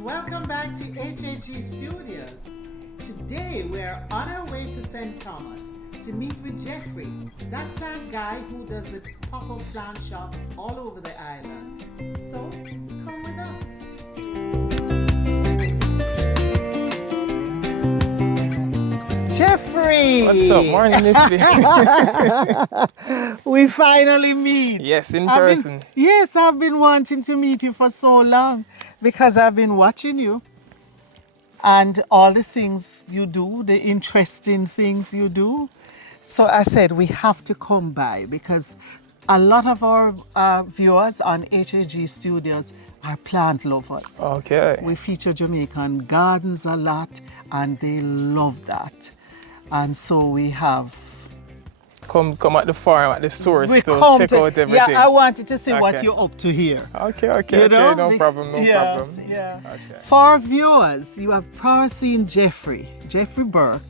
welcome back to HAG Studios. Today we're on our way to St. Thomas to meet with Jeffery, that plant guy who does the pop-up plant shops all over the island. So, come with us. Jeffery! What's up? Morning, Nisby. We finally meet. Yes, in person. I've been wanting to meet you for so long because I've been watching you and all the things you do, the interesting things you do. So I said we have to come by because a lot of our viewers on HAG Studios are plant lovers. Okay. We feature Jamaican gardens a lot and they love that. And so we have Come at the farm, at the source to check out everything. Yeah, I wanted to see what you're up to here. Okay, no problem. Yeah. Okay. For our viewers, you have probably seen Jeffery Burke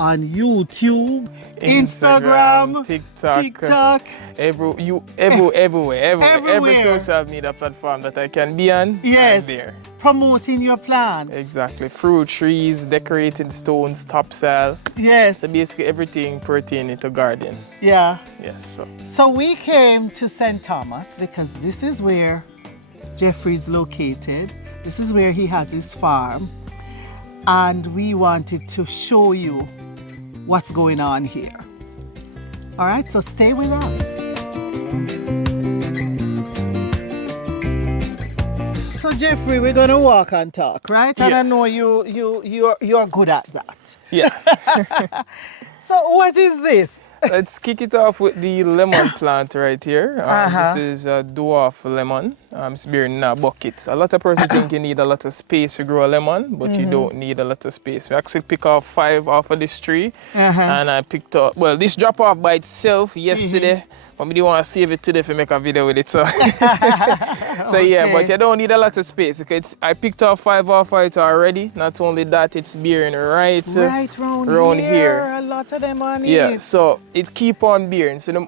on YouTube, Instagram, TikTok. Everywhere. Every social media platform that I can be on, yes, I'm there. Promoting your plants. Exactly. Fruit trees, decorating stones, topsoil. Yes. So basically everything pertaining to garden. Yeah. Yes. So we came to St. Thomas because this is where Jeffery's located. This is where he has his farm. And we wanted to show you what's going on here. All right, so stay with us. So Jeffery, we're gonna walk and talk, right? And yes. I know you're good at that. Yeah. So what is this? Let's kick it off with the lemon plant right here. This is a dwarf lemon. It's bearing in a bucket. A lot of people think you need a lot of space to grow a lemon, but you don't need a lot of space. We actually pick off 5 off of this tree, and I picked up, well, this dropped off by itself yesterday. But we didn't want to save it today to make a video with it. So, yeah, but you don't need a lot of space. Okay? I picked up 5 off it already. Not only that, it's bearing right round here. A lot of them on it. Yeah, so it keep on bearing. So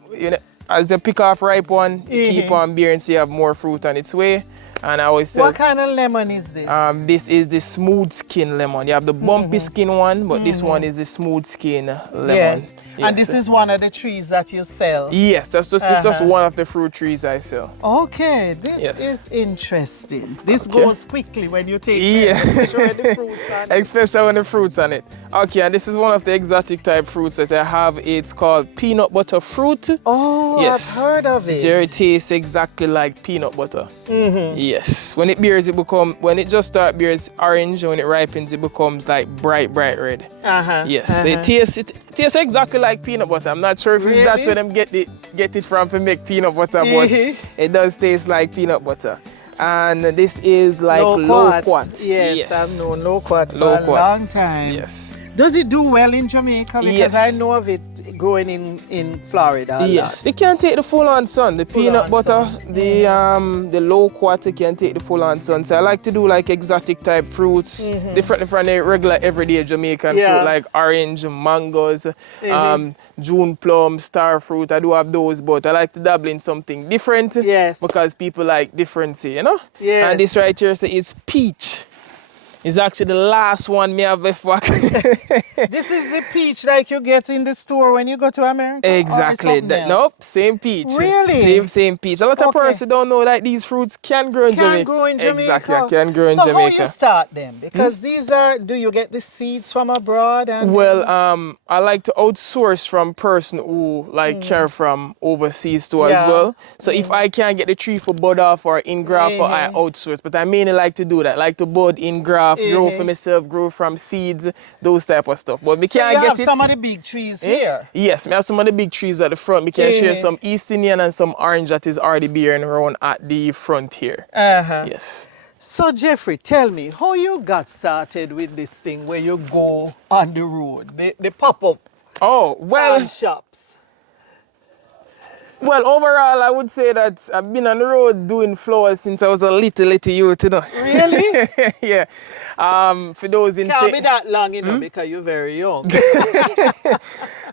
as you pick off ripe one, it keep on bearing, so you have more fruit on its way. And I always say, what kind of lemon is this? This is the smooth skin lemon. You have the bumpy skin one, but this one is the smooth skin lemon. Yes. And this is one of the trees that you sell? Yes, that's just one of the fruit trees I sell. Okay, this is interesting. This goes quickly when you take them, especially when the fruits on it. Especially when the fruits on it. Okay, and this is one of the exotic type fruits that I have. It's called peanut butter fruit. Oh, yes. I've heard of it. It tastes exactly like peanut butter. Yes. When it bears, when it just starts bears orange, and when it ripens, it becomes like bright red. Yes. So it tastes exactly like peanut butter. I'm not sure if that's where them get it from to make peanut butter, but it does taste like peanut butter. And this is like low quat. Yes, I've known low quat for a long time. Yes. Does it do well in Jamaica? Because I know of it growing in Florida a lot. It can take the full-on sun. The peanut butter, the low quat can take the full-on sun. So I like to do like exotic type fruits, different from the regular everyday Jamaican fruit, like orange, mangoes, June plum, star fruit. I do have those, but I like to dabble in something different because people like difference, you know? Yes. And this right here is peach. It's actually the last one me have left back. This is the peach like you get in the store when you go to America? Exactly. Nope, same peach. Really? Same peach. A lot of people don't know that these fruits can grow in Jamaica. Exactly, can grow in Jamaica. So how you start them? Because these are, do you get the seeds from abroad? Well, I like to outsource from person who care from overseas too as well. So if I can't get the tree for bud off or in graft, I outsource. But I mainly like to do that. Like to bud, in graft, grow for myself, grow from seeds, those type of stuff. But we can't get it. You have some of the big trees here? Yes, we have some of the big trees at the front. We can share some East Indian and some orange that is already bearing around at the front here. Yes. So Jeffery, tell me, how you got with this thing where you go on the road, the pop-up shops? Well, overall, I would say that I've been on the road doing flowers since I was a little youth, you know. Really? Yeah. For those in... Can't be that long, you know, because you're very young.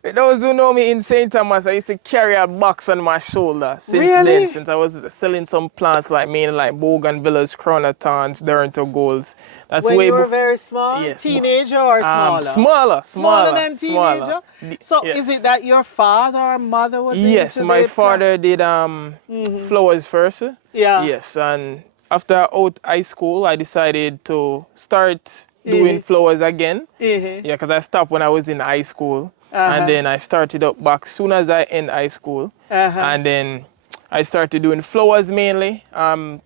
Those who know me in St. Thomas, I used to carry a box on my shoulder since Really? then, since I was selling some plants like mainly like Bougainvilleas, chronotons, Durantogolds. That's When way you were before. very small? Yes. Teenager or smaller? Smaller. Smaller than Smaller. teenager? So is Yes. it that your father or mother was Yes, into my the father did flowers first. Yeah. Yes, and after out high school, I decided to start doing Mhm. flowers again. Mhm. Yeah, because I stopped when I was in high school, and then I started up back soon as I end high school, and then I started doing flowers mainly,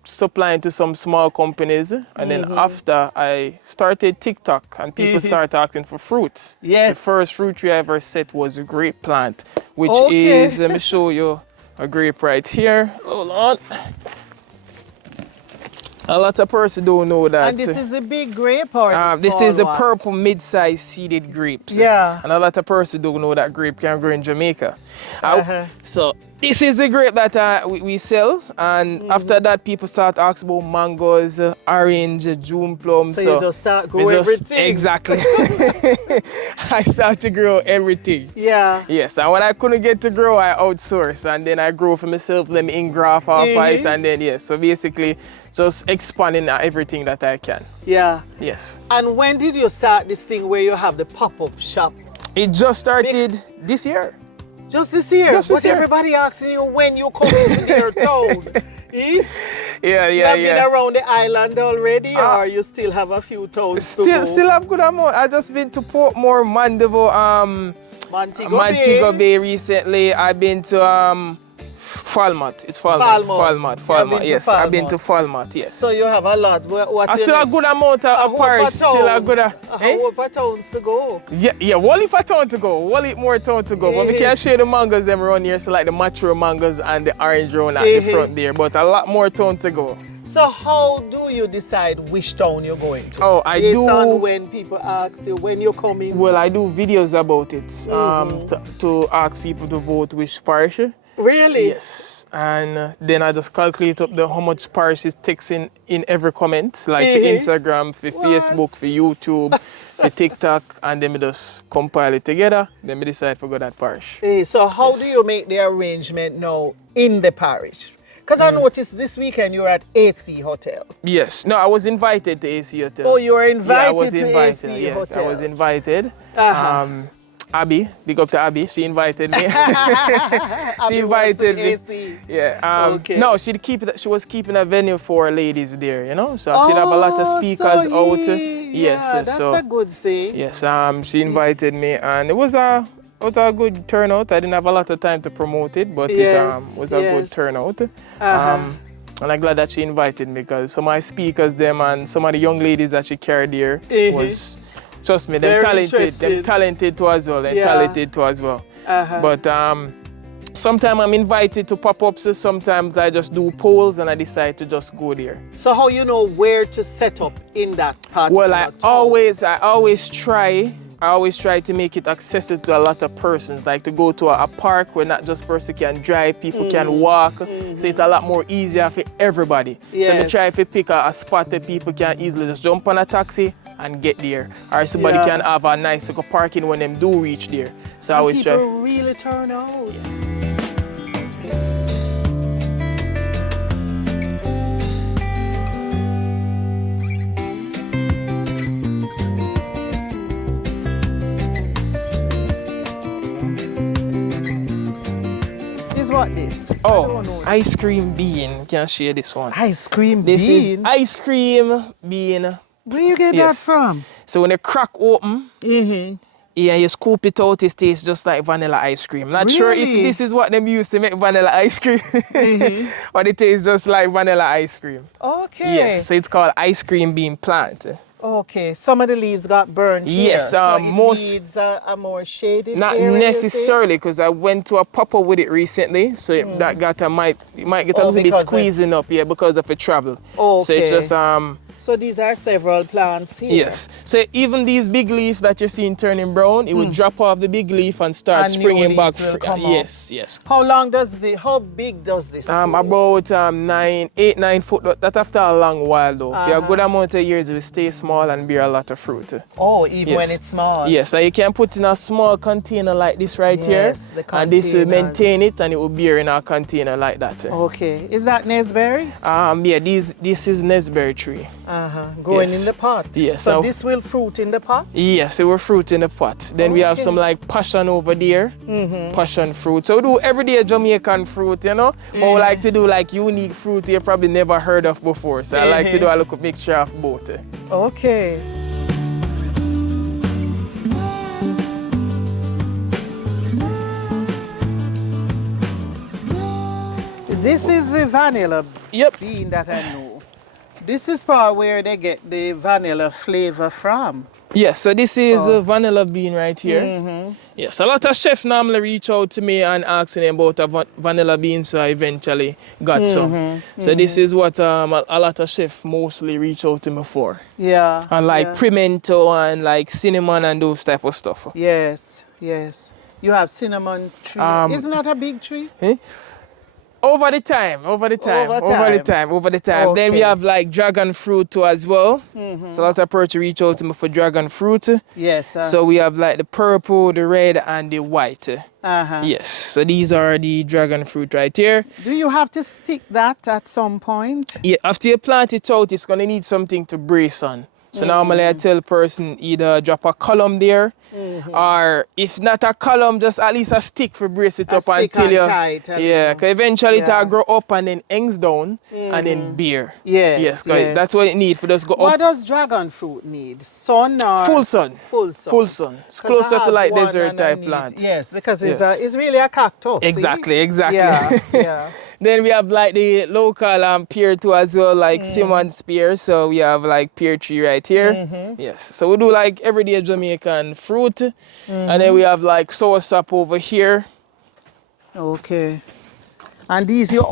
supplying to some small companies, and then after I started TikTok, and people started asking for fruits. Yes. The first fruit tree I ever set was a grape plant, which Okay. is, let me show you a grape right here. Hold on. A lot of persons don't know that. And this is a big grape or the This small is the ones? purple mid-sized seeded grapes. Yeah. And a lot of persons don't know that grape can grow in Jamaica. So this is the grape that we sell. And after that, people start asking about mangoes, orange, June plum. So you just start growing everything. Exactly. I start to grow everything. Yeah. Yes, and when I couldn't get to grow, I outsource. And then I grow for myself, let me engraft off it. And then, yes, so basically just expanding everything that I can. Yeah. Yes. And when did you start this thing where you have the pop-up shop? It just started this year. Just this year? Just this but year. Everybody asking you when you come to their town. Eh? Yeah. You have been around the island already or you still have a few towns to go? Still have good amount. I just been to Portmore, Mandeville, Montego Bay recently. I've been to Falmouth. It's Falmouth. Yes, I've been to Falmouth. Yes. So you have a lot. What's I still a good amount of parish. Still a good. How many towns to go? Yeah. Wally for town to go. Wally more town to go. But we can't share the mangoes them around here. So like the mature mangoes and the orange round at the front there. But a lot more town to go. So how do you decide which town you're going to? Oh, I Based do. on when people ask you when you're coming. Well, I do videos about it. To ask people to vote which parish. Really? Yes. And then I just calculate up how much parish it takes in every comment, like for Instagram, for Facebook, for YouTube, for TikTok, and then we just compile it together. Then we decide to go that parish. So how do you make the arrangement now in the parish? Because I noticed this weekend you were at AC Hotel. Yes. No, I was invited to AC Hotel. Oh, you were invited I was to invited. AC Yeah, Hotel. I was invited. Abby, big up to Abby. She invited me. She invited me. AC. Yeah. Okay. No, she was keeping a venue for ladies there, you know. So she'd have a lot of speakers out. Yes. That's a good thing. Yes. She invited me, and it was a good turnout. I didn't have a lot of time to promote it, but it was a good turnout. And I'm glad that she invited me because some of my speakers, them and some of the young ladies that she carried there was. Trust me, they're talented too as well. But sometimes I'm invited to pop-ups, sometimes I just do polls and I decide to just go there. So how you know where to set up in that particular Well, I always try to make it accessible to a lot of persons, like to go to a park where not just person can drive, people can walk, so it's a lot more easier for everybody. So I try to pick a spot that people can easily just jump on a taxi and get there, or somebody can have a nice little parking when them do reach there. So I always try. People really turn out. Is what this? Oh, ice cream bean. Can I share this one? Ice cream This bean? is ice cream bean. Where you get that from? So when you crack open, yeah, you scoop it out, it tastes just like vanilla ice cream. Not sure if this is what them use to make vanilla ice cream, but it tastes just like vanilla ice cream. Okay. Yes, so it's called ice cream bean plant. Okay, some of the leaves got burnt here. Yes, so most needs a more shaded not area, necessarily, because I went to a pop-up with it recently, so that got might get a little bit squeezing up, because of the travel. Okay. So it's just So these are several plants here. Yes. So even these big leaves that you're seeing turning brown, it will drop off the big leaf and start And springing new back. leaves will come Yes, yes. How big does this grow? About 8, 9 foot. That after a long while though. For a good amount of years, it will stay small. small and bear a lot of fruit. Oh, even when Yes. it's small. Yes, so you can put in a small container like this right Yes, here, the and this will containers. maintain it, and it will bear in a container like that. Okay. Is that Nesberry? Yeah, this is Nesberry tree. Growing Yes. in the pot. Yes, So so- this will fruit in the pot? Yes, it will fruit in the pot. Then we have Okay. some like passion over there, passion fruit. So we do everyday Jamaican fruit, you know. But we like to do like unique fruit you probably never heard of before. So I like to do a little mixture of both. Okay. This is the vanilla Yep. bean that I know. This is probably where they get the vanilla flavor from. Yes, so this is Oh. a vanilla bean right here. Yes, a lot of chefs normally reach out to me and asking about a vanilla bean, so I eventually got some. So this is what a lot of chefs mostly reach out to me for. Yeah. And like yeah. pimento and like cinnamon and those type of stuff. Yes, yes. You have cinnamon tree. Isn't that a big tree? Over the time. Then we Okay. have like dragon fruit too as well. So a lot of people reach out to me for dragon fruit. Yes. So we have like the purple, the red, and the white. Yes, so these are the dragon fruit right here. Do you have to stick that at some point? Yeah, after you plant it out, it's gonna need something to brace on. So normally I tell person either drop a column there, or if not a column, just at least a stick for brace it A up stick until and you. tight and- Yeah, because eventually Yeah. it'll grow up and then hangs down and then bear. Yes, Yes, 'cause yes. that's what it needs for just go What up. does dragon fruit need? Sun or? Full sun. Full sun. Full sun. It's 'Cause closer I to have like one desert and I type need- plant. Yes, because Yes. it's really a cactus. see? Exactly. Yeah, yeah. Then we have like the local pear too as well, like Simon's pear. So we have like pear tree right here. Yes. So we do like everyday Jamaican fruit. And then we have like soursop over here. Okay. And these you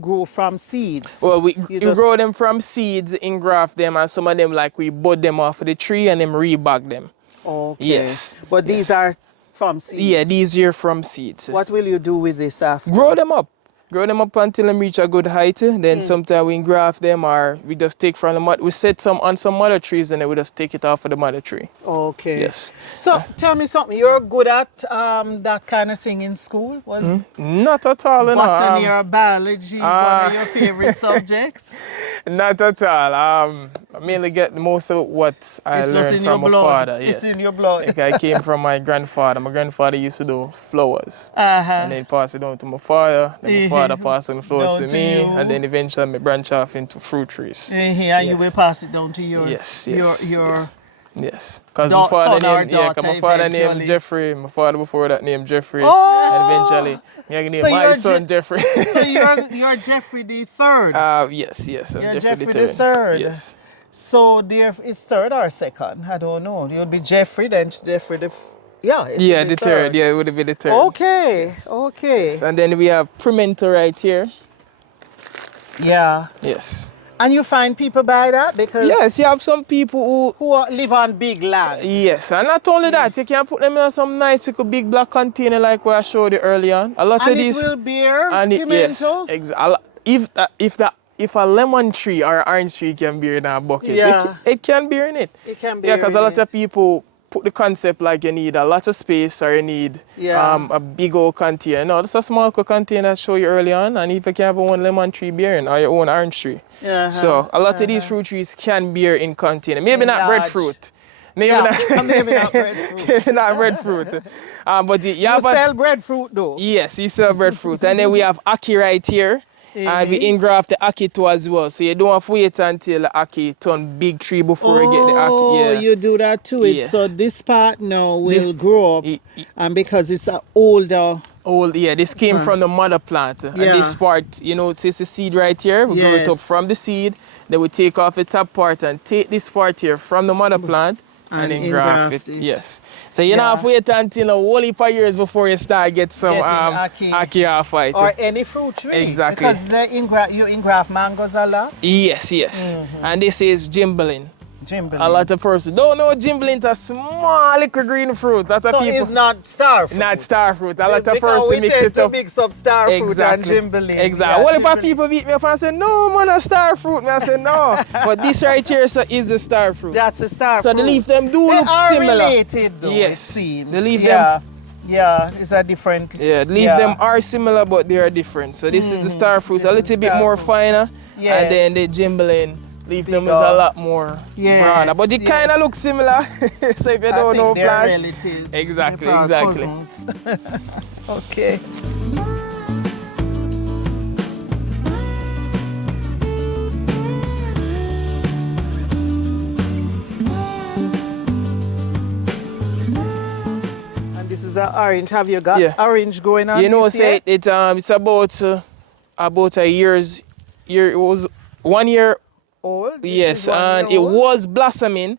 grow from seeds. Well, we just- grow them from seeds, engraft them, and some of them like we bud them off of the tree and then rebag them. Okay. Yes, But these are from seeds. Yeah, these here from seeds. What will you do with this after? Grow them up. Grow them up until them reach a good height. Then sometimes we engraft them or we just take from the mother. We set some on some mother trees and then we just take it off of the mother tree. Okay. Yes. So tell me something. You're good at that kind of thing in school? Was Not at all, you know. botany or biology one of your favorite subjects? Not at all. I mainly get most of what I It's just learned in your from my blood. father. Yes. It's in your blood. Like I came from my grandfather. My grandfather used to do flowers. Uh-huh. And then passed it on to my father. Then my father passed on the flowers Down to to me. you. And then eventually I branch off into fruit trees. And you Yes. will pass it down to your Yes, your yes, your yes. Yes, because Da- my father son or named, yeah, 'cause my daughter father eventually. named Jeffrey. My father before that named Jeffrey. Oh! And eventually, I named So my you're son Jeffrey. So you're Jeffrey the third. Yes, I'm You're Jeffrey, Jeffrey the third. Yes. So there is third or second? I don't know. You'll be Jeffrey, then Jeffrey the yeah. it Yeah, will be the third. Yeah, it would have been the third. Okay. Okay. And then we have pimento right here. Yeah. Yes. And you find people buy that because Yes, you have some people who live on big land. yes, and not only that, you can put them in some nice little big black container like what I showed you earlier on. A lot And of it these will bear and it, yes, pimento. if a lemon tree or orange tree can bear in a bucket, Yeah. it can bear in it. It can Yeah, bear because a in lot it. of people put the concept like you need a lot of space or you need Yeah. a big old container. No, it's a small little container I showed you earlier on, and if you can have one lemon tree bearing or your own orange tree. So a lot of these fruit trees can bear in container. Maybe not Large. breadfruit. Maybe Yeah, not, maybe not breadfruit. maybe not breadfruit. But You yeah, but sell breadfruit though. yes, you sell breadfruit. And then we have ackee right here. And we engraft the ackee too as well. So you don't have to wait until the ackee turn big tree before you get the ackee. Yeah. You do that to it. Yes. So this part now will This- grow up, and because it's an older. This came from the mother plant. And Yeah. this part, it's a seed right here. We grow it up Yes. from the seed. Then we take off the top part and take this part here from the mother plant and engraft it. Yes. So you don't have to wait until a whole heap of years before you start get some Getting ackee off it. Or any fruit tree. Exactly. Because you engraft mangoes a lot. Yes. And this is gimbalin. Jimbeline. A lot of persons don't know Jimbeline is a small little green fruit. That's so what people. it's not star fruit. Not star fruit. A lot of Because persons we mix tend it to up. mix up star fruit Exactly. and Jimbeline. Exactly. Yeah, Well, if Jimbeline. people beat me up and say, no, man, a star fruit, I say, no. But this right here is the star fruit. That's a star So fruit. the leaf them do they look are similar. related though, Yes. it seems. The leaf yeah. Yeah, it's a different. Yeah, the leaf them are similar, but they are different. So this is the star fruit, This a is little bit star more fruit. finer. Yes. And then the Jimbeline leaf them is Bigger. a lot more broader. But they yes. kind of look similar. So if you I don't think know they're plant. relatives. Exactly, They're exactly. cousins. Okay. And this is an orange. Have you got orange going on? You know, this say yet? it's about a year. It was 1 year. Old? This Yes, is 1 and year it old? was blossoming,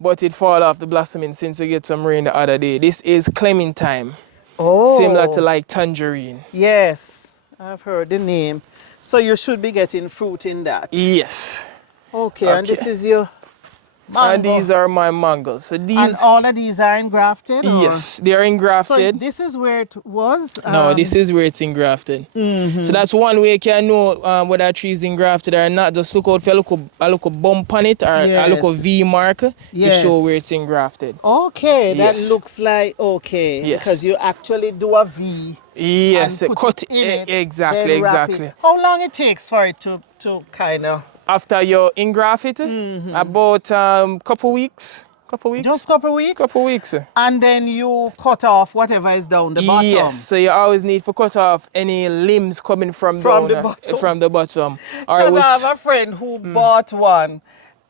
but it fall off the blossoming since we get some rain the other day. This is clementine, similar to like tangerine. Yes, I've heard the name. So you should be getting fruit in that. Yes. Okay, and this is your mango. And these are my mangoes. So these. And all of these are engrafted? Or? Yes, they are engrafted. So this is where it was? No, this is where it's engrafted. So that's one way you can know whether a tree is engrafted or not. Just look out for a look bump on it or a look V mark to show where it's engrafted. Okay, that Yes. looks like okay. Yes. Because you actually do a V. Yes, and put cut it in it. exactly, then wrap exactly. it. How long it takes for it to kind of? After you engraft it, about couple weeks. Just couple weeks? Couple weeks. And then you cut off whatever is down the bottom. Yes, so you always need to cut off any limbs coming from From down, the bottom. From the bottom. Or Because I have a friend who bought one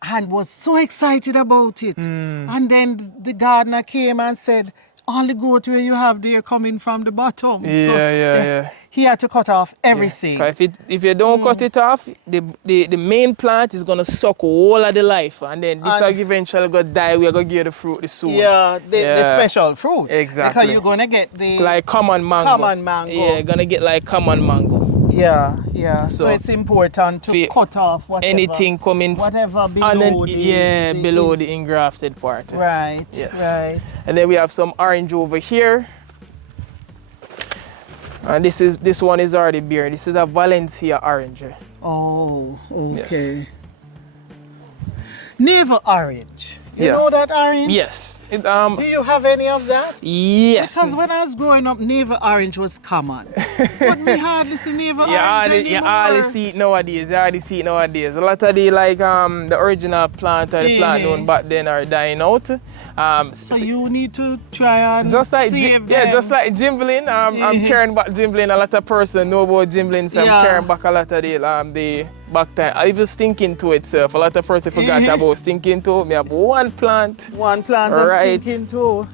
and was so excited about it. And then the gardener came and said, all the goat where you have there coming from the bottom. Yeah. He had to cut off everything. Yeah. If you don't cut it off, the main plant is gonna suck all of the life, and then this will eventually gonna die. We're gonna give the fruit the soon. Yeah, the special fruit. Exactly. Because you're gonna get the like common mango. Common mango. Yeah, you're gonna get like common mango. Yeah. So it's important to cut off whatever. Anything coming whatever below below the engrafted part. Right. Yes. Right. And then we have some orange over here. And this one is already bare. This is a Valencia orange. Oh, okay. Yes. Navel orange. You know that orange? Yes. Do you have any of that? Yes. Because when I was growing up, navel orange was common. But me hardly see navel orange anymore. You hardly see it nowadays. A lot of the the original plant or the plant known back then are dying out. So you need to try and just like save them. Yeah, just like Jimbeline. I'm carrying back Jimbeline. A lot of person know about Jimbeline, so I'm carrying back a lot of the back time. I was thinking to itself. A lot of person forgot about stinking to. Me have one plant. One plant of stinking to.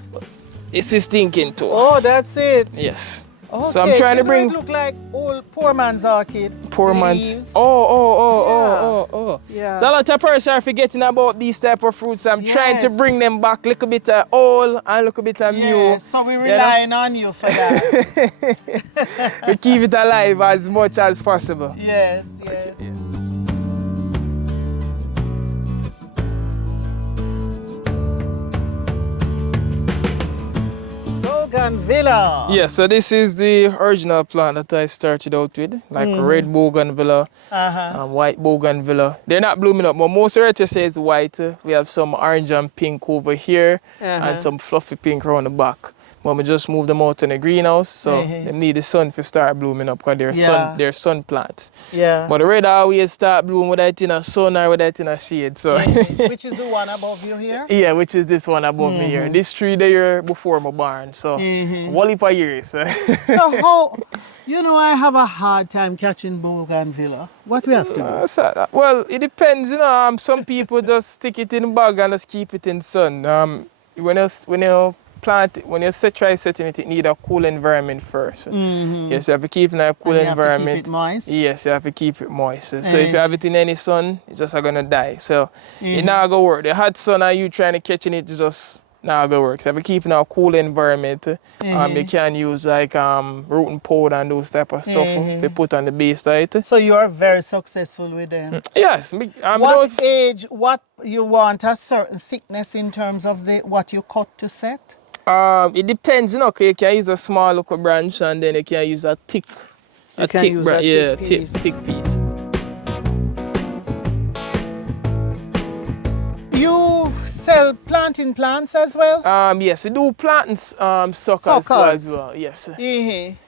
It's a stinking to. Oh, that's it. Yes. Okay. So I'm trying to bring. It look like old poor man's orchid. Poor man's. Oh. Yeah. So a lot of persons are forgetting about these type of fruits. I'm trying to bring them back, little bit of old and a little bit of new. So we're relying on you for that. We keep it alive as much as possible. Yes. Okay. Bougainvillea. Yeah, so this is the original plant that I started out with, like red Bougainvillea, white Bougainvillea. They're not blooming up, but most of it says white. We have some orange and pink over here, and some fluffy pink around the back. But we just moved them out in the greenhouse, so they need the sun to start blooming up because they're sun plants. Yeah. But the red always start blooming whether it's in a sun or whether it's in a shade. So Which is the one above you here? Yeah, which is this one above me here. This tree there before my barn, so one heap of years. So how, I have a hard time catching Bougainvillea. What we have to do? Well, it depends, some people just stick it in the bag and just keep it in the sun. When you try setting it, it needs a cool environment first. Yes, you have to keep it in a cool environment. Keep it moist? Yes, you have to keep it moist. So if you have it in any sun, it's just gonna die. So it not gonna work. The hot sun and you trying to catch it just not gonna work. So if you keep in a cool environment, you can use like rooting powder and those type of stuff they put on the base site. So you are very successful with them. Yes. What age, what you want a certain thickness in terms of what you cut to set? It depends, you know, 'cause you can use a small little branch and then you can use a thick thick piece. You sell planting plants as well? Yes, we do planting suckers too as well. Yes.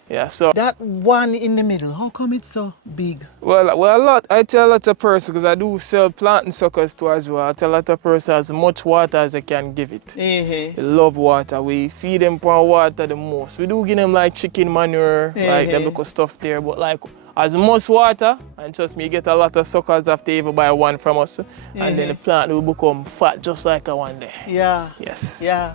Yeah, so that one in the middle, how come it's so big? Well, I tell a lot of persons, because I do sell planting suckers too as well. I tell a lot of persons as much water as I can give it. They love water. We feed them for water the most. We do give them like chicken manure, like them little stuff there, but like as much water, and trust me, you get a lot of suckers after you buy one from us, and then the plant will become fat just like a one day. Yeah. Yes. Yeah.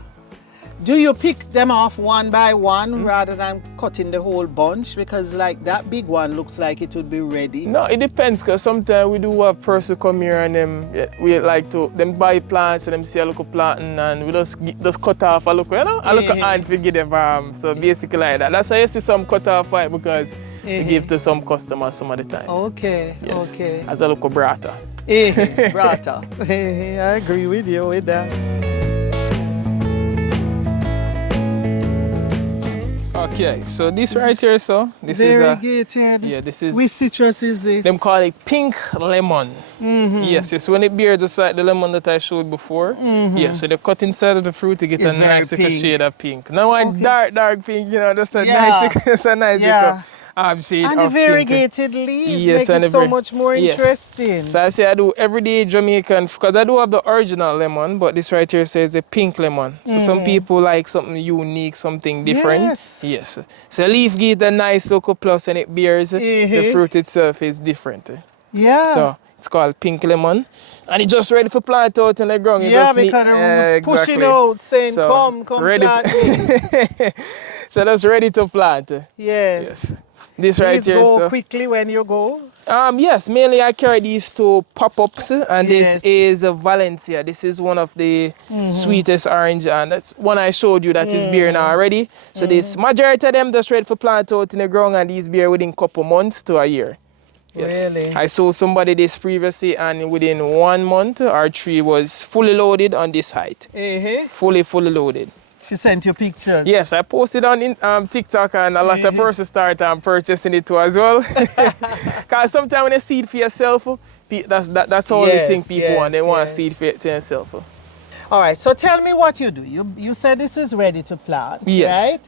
Do you pick them off one by one rather than cutting the whole bunch? Because like that big one looks like it would be ready. No, it depends, because sometimes we do have person come here and we like to buy plants and them see a local planting and we just cut off a local, you know, a local hand to give them so basically like that. That's why you see some cut off right, because we give to some customers some of the times. Okay. Yes. Okay. As a local brata. Brata. I agree with you with that. Okay, so this right here, this variegated. Yeah, this is. Which citrus is this? Them call it pink lemon. Yes, it's when it bears just like the lemon that I showed before. Yeah, so they cut inside of the fruit to get a nice shade of pink. Now one dark pink, you know, that's a nice, it's a nice shade and of the variegated pink. leaves yes, make it so much more interesting. So I say I do everyday Jamaican, because I do have the original lemon, but this right here says a pink lemon. So some people like something unique, something different. Yes. So leaf gives a nice local plus and it bears the fruit itself is different. Yeah. So it's called pink lemon. And it's just ready for plant out in the ground. Yeah, because the roots pushing out saying come ready plant me. So that's ready to plant. Yes. This right here. Go quickly when you go. Yes, mainly I carry these two pop-ups, and this is a Valencia. This is one of the sweetest orange, and that's one I showed you that is bearing already. So this majority of them just ready for plant out in the ground, and these bear within couple months to a year. Yes. Really? I sold somebody this previously, and within 1 month, our tree was fully loaded on this height. Fully loaded. She sent you pictures? Yes, I posted on TikTok, and a lot of persons start purchasing it too as well. Because sometimes when you see it for yourself, that's all the thing people want. They want to see it for themselves. All right, so tell me what you do. You said this is ready to plant, right?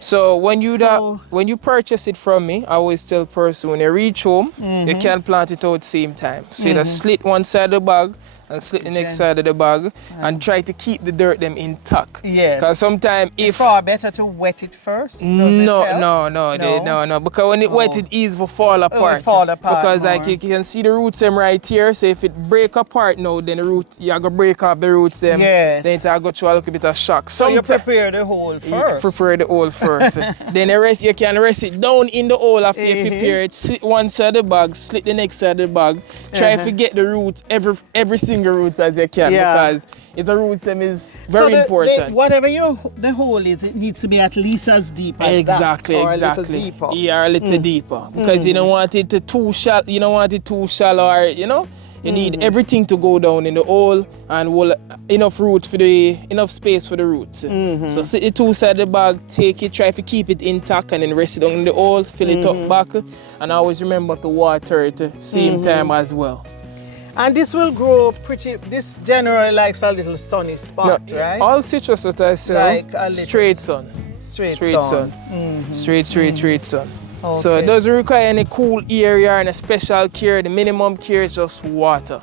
So when you purchase it from me, I always tell person when you reach home, you can plant it out at the same time. So you just slit one side of the bag and slit the next side of the bag and try to keep the dirt them intact. Yes. Because sometimes it's far better to wet it first. No. Because when it wet, it easy to fall apart. Because like you can see the roots them right here. So if it break apart now, then the root you are gonna break off the roots them. Yes. Then it go through a little bit of shock. So you prepare the hole first. Prepare the hole first. Then you can rest it down in the hole after you prepare it. Slit one side of the bag, slit the next side of the bag. Try to get the root every single roots as you can, because it's a root stem is very important. Whatever the hole is, it needs to be at least as deep as that, or a little deeper. Yeah, a little deeper, because you don't want it too shallow. You don't want it too shallow, or you need everything to go down in the hole and enough space for the roots. So sit the two sides of the bag, take it, try to keep it intact, and then rest it down in the hole, fill it up back, and always remember to water it same time as well. And this will grow this generally likes a little sunny spot, right? All citrus that I sell, like a little straight sun. Straight sun. Straight sun. Okay. So it doesn't require any cool area and a special care. The minimum care is just water.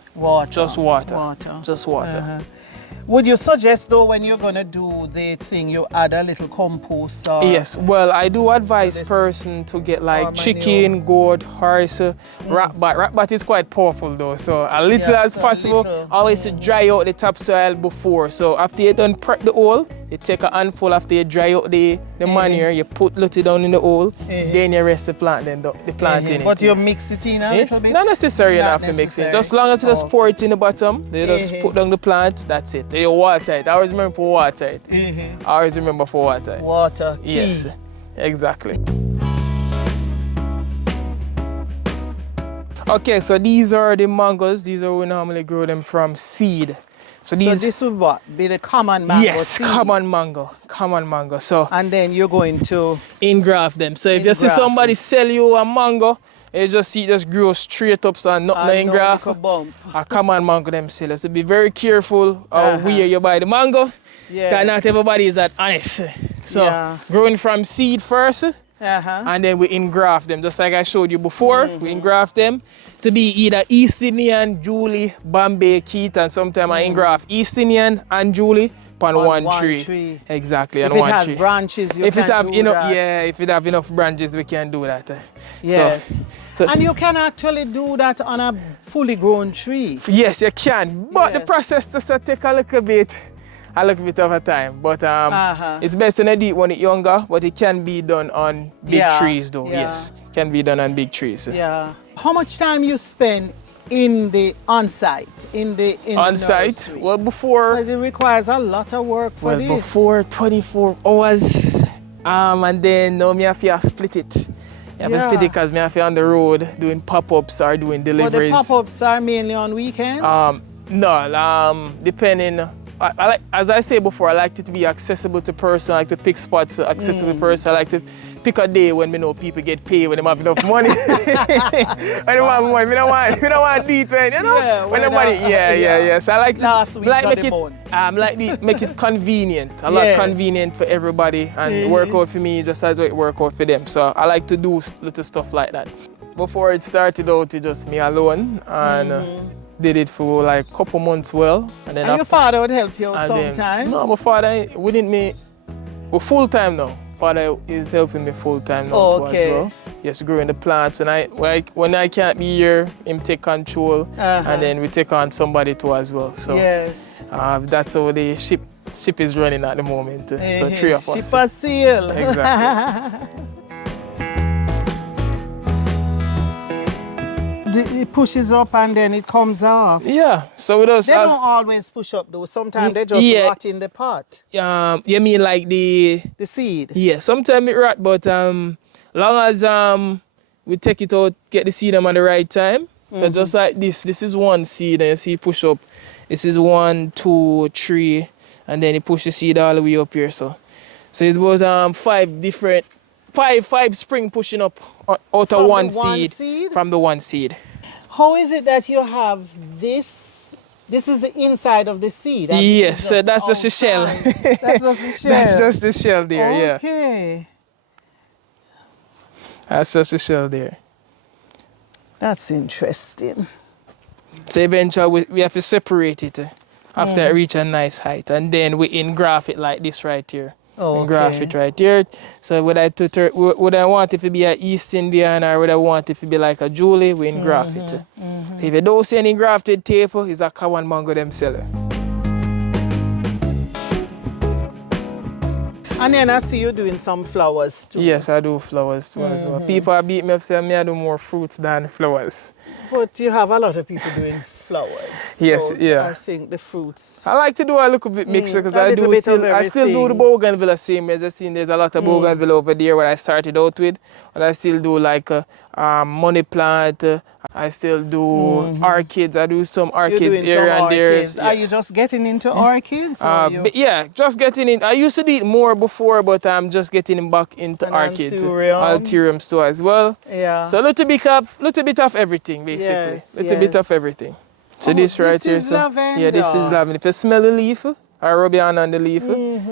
Just water. Would you suggest though, when you're gonna do the thing, you add a little compost? Yes, well I do advise person to get like chicken, goat, horse, rat bat. Rat bat is quite powerful though, so a little as possible. Always to dry out the topsoil before. So after you done prep the hole, You take a handful after you dry out the manure, you put it down in the hole, then you rest the plant, then the plant in it. But you mix it in a little bit? Not necessary enough to mix it. Just as long as you just pour it in the bottom, you just put down the plant, that's it. You water it. I always remember for water it. I always remember for water it. Water, key. Yes, exactly. Okay, so these are the mangoes. These are we normally grow them from seed. So this would what? Be the common mango seed? Common mango. So and then you're going to engraft them. So if you see somebody sell you a mango, you just see it just grow straight up, so nothing engraft. A common mango them sell. So be very careful where you buy the mango. Because not everybody is that honest. So growing from seed first. And then we engraft them, just like I showed you before. We engraft them to be either East Indian, Julie, Bombay, Keith, and sometimes I engraft East Indian and Julie on one tree. Exactly, on one tree. If it has branches, you if can it have do enough, that. yeah, if it have enough branches, we can do that. Yes. So, and you can actually do that on a fully grown tree. Yes, you can, but the process does take a little bit of a time, but it's best to do it when it's younger, but it can be done on big trees though. Yes, can be done on big trees. Yeah. How much time you spend in the on-site, in the on-site? Well, before, because it requires a lot of work for this. Before 24 hours, and then now me have to split it. I have to split it because me have to on the road doing pop-ups or doing deliveries. But the pop-ups are mainly on weekends? No, depending. As I say before, I like it to be accessible to person. I like to pick spots accessible to person. I like to pick a day when we know people get paid, when they have enough money. When they have money, we don't want deep, you know? When the money, So I like to make it convenient, a lot convenient for everybody, and work out for me just as it work out for them. So I like to do little stuff like that. Before it started out, it just me alone, and did it for like a couple months and then your father would help you sometimes? No, my father wouldn't we're full time now. Father is helping me full time now too as well. Yes, growing the plants. When I can't be here, him take control, and then we take on somebody too as well. So that's how the ship is running at the moment. So 3 of us. Ship a sail. Exactly. It pushes up and then it comes off. Yeah, so with us, they don't always push up though. Sometimes they just rot in the pot. You mean like the seed? Yeah, sometimes it rot, but long as we take it out, get the seed at the right time. So just like this is one seed, and you see push up. This is 1, 2, 3, and then you push the seed all the way up here. So it was 5 spring pushing up out of one seed from the one seed. How is it that you have this? This is the inside of the seed. Yes, so that's just the shell. That's just the shell. That's just the shell there, Okay. That's just the shell there. That's interesting. So eventually we have to separate it after I reach a nice height, and then we engraft it like this right here. Engraft it right here. So would I want it to be an East Indian, or would I want it to be like a Julie? We engraft it. If you don't see any grafted tape, it's a common mango them seller. And then I see you doing some flowers too. Yes, I do flowers too as well. People beat me up saying I do more fruits than flowers. But you have a lot of people doing flowers. Yes, so I think the fruits. I like to do a little bit mixture because I still do the Bougainvillea same as I seen. There's a lot of Bougainvillea over there where I started out with, but I still do like money plant. I still do orchids. I do some orchids here and there. Yes. Are you just getting into orchids? Yeah, just getting in. I used to do it more before, but I'm just getting back into orchids. Alteriums too as well. Yeah. So a little bit of everything basically. Yes, little bit of everything. So this right here, lavender. Yeah, this is lavender. If you smell the leaf, I rub it on the leaf.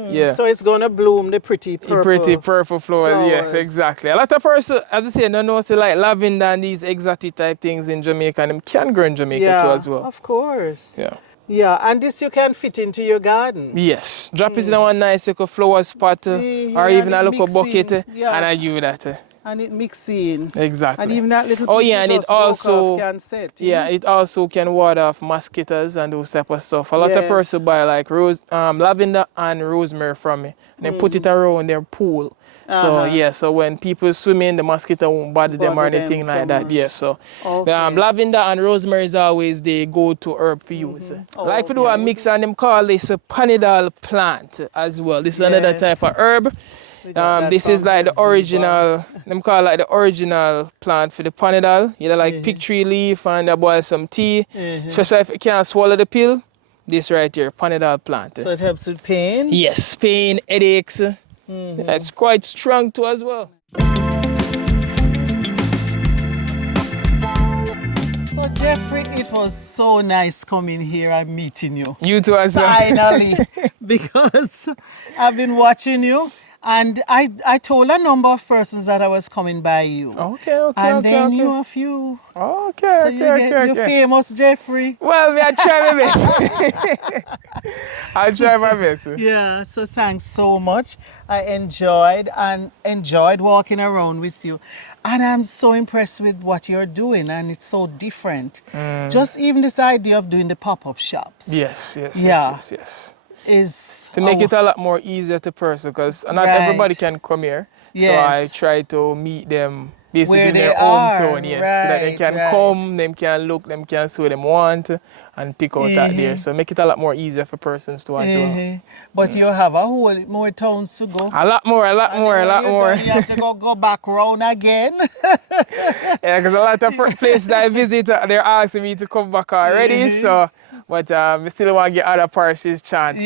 Yeah. So it's gonna bloom the pretty purple flowers. Yes, exactly. A lot of persons, as I say, don't know to like lavender and these exotic type things in Jamaica, and them can grow in Jamaica too as well. Of course. Yeah. Yeah, and this you can fit into your garden. Yes. Drop it in one nice little flower spot, or even a little bucket, and I do that. And it mixes in. Exactly. And even that little Oh piece yeah, you and it just broke off also can set. yeah, it also can ward off mosquitoes and those type of stuff. A lot of Yes. person buy like lavender and rosemary from me, and then put it around their pool. So yeah, so when people swim in, the mosquito won't bother them or Bother them anything so like that. Yeah, much. so Okay. lavender and rosemary is always the go-to herb for use. Like we do a Okay. mix and them call this a panidal plant as well. This is another type Yes. of herb. We got that This is from like the Hepzibah. original, them call like the original plant for the panadol. You know, like pig tree leaf and you boil some tea. Especially if you can't swallow the pill, this right here, panadol plant. So it helps with pain? Yes, pain, headaches. It's quite strong too as well. So Jeffrey, it was so nice coming here and meeting you. You too as well. Finally, because I've been watching you and I told a number of persons that I was coming by you. Okay. And they knew a few. Okay, So you're famous, Jeffrey. Well, I try my best. I'll try my best. Yeah, so thanks so much. I enjoyed walking around with you. And I'm so impressed with what you're doing, and it's so different. Just even this idea of doing the pop-up shops. Yes. Is to make it a lot more easier to person, because not Right. everybody can come here. Yes. So I try to meet them basically Where in they their are, hometown, yes. So that they right, can right. come, them can look, them can see what them want and pick out out there. So make it a lot more easier for persons to as well. But you have a whole more towns to go. A lot more. And then when you're done, you have to go back round again. Yeah, because a lot of places I visit, they're asking me to come back already. So, but I still want to get other parishes chance.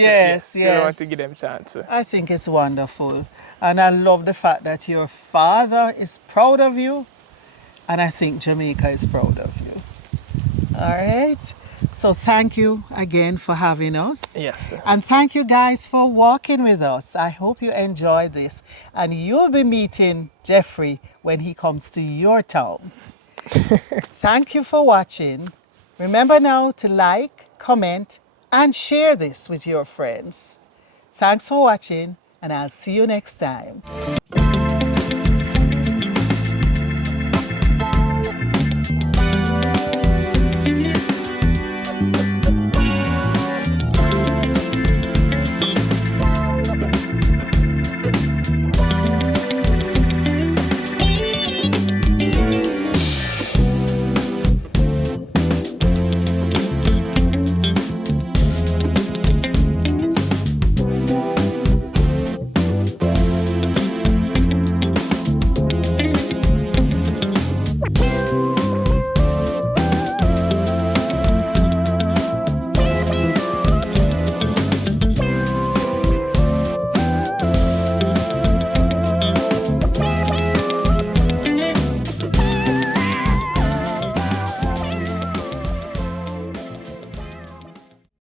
Still want to give them chance. I think it's wonderful. And I love the fact that your father is proud of you. And I think Jamaica is proud of you. All right. So thank you again for having us. Yes. And thank you guys for walking with us. I hope you enjoyed this. And you'll be meeting Jeffrey when he comes to your town. Thank you for watching. Remember now to like, comment, and share this with your friends. Thanks for watching, and I'll see you next time.